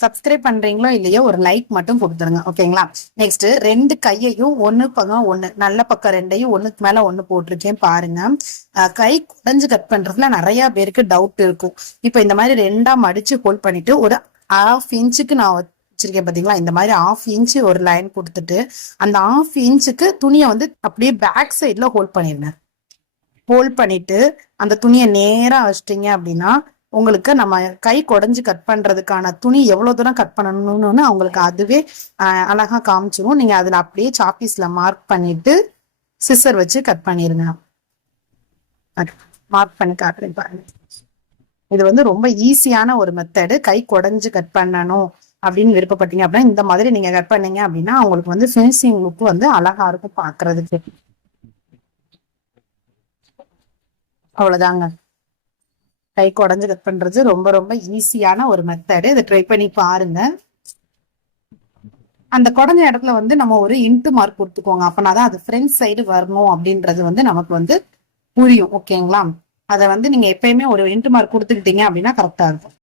Subscribe பண்றீங்களோ இல்லையோ ஒரு லைக் மட்டும் கொடுத்துருங்க. ஓகேங்களா? நெக்ஸ்ட் 2 கையையும் ஒண்ணு பக்கம் ஒண்ணு, நல்ல பக்கம் 2ஐயும் ஒண்ணுக்கு மேல ஒண்ணு போட்டிருக்கேன் பாருங்க. கை குடஞ்சு கட் பண்றதுல நிறைய பேருக்கு டவுட் இருக்கும். இப்ப இந்த மாதிரி 2ஆ மடிச்சு ஹோல்ட் பண்ணிட்டு ஒரு 1/2 இன்ச்சுக்கு நான் வச்சிருக்கேன் பாத்தீங்களா? இந்த மாதிரி 1/2 இன்ச்சு ஒரு லைன் கொடுத்துட்டு அந்த 1/2 இன்ச்சுக்கு துணியை வந்து அப்படியே பேக் சைட்ல ஹோல்ட் பண்ணிருங்க. ஹோல்ட் பண்ணிட்டு அந்த துணியை நேரா வச்சிட்டீங்க அப்படின்னா உங்களுக்கு நம்ம கை குடஞ்சு கட் பண்றதுக்கான துணி எவ்வளவு தூரம் கட் பண்ணணும்னு அவங்களுக்கு அதுவே அழகா காமிச்சிரும். நீங்க அதுல அப்படியே சாப்பீஸ்ல மார்க் பண்ணிட்டு சிசர் வச்சு கட் பண்ணிருங்க. மார்க் பண்ணி காட்டுறேன் பாருங்க. இது வந்து ரொம்ப ஈஸியான ஒரு மெத்தடு. கை குடஞ்சு கட் பண்ணணும் அப்படின்னு விருப்பப்பட்டீங்க அப்படின்னா இந்த மாதிரி நீங்க கட் பண்ணீங்க அப்படின்னா அவங்களுக்கு வந்து ஃபினிஷிங் லுக் வந்து அழகா இருக்கும் பாக்குறதுக்கு. அவ்வளவுதாங்க. கை குடஞ்சு கட் பண்றது ரொம்ப ரொம்ப ஈஸியான ஒரு மெத்தடு. இதை ட்ரை பண்ணி பாருங்க. அந்த குடஞ்ச இடத்துல வந்து நம்ம ஒரு இன்ட்டு மார்க் கொடுத்துக்கோங்க. அப்பனாதான் அது ஃப்ரண்ட் சைடு வரணும் அப்படின்றது வந்து நமக்கு வந்து புரியும். ஓகேங்களா? அதை வந்து நீங்க எப்பயுமே ஒரு இன்ட்டு மார்க் கொடுத்துக்கிட்டீங்க அப்படின்னா கரெக்டா இருக்கும்.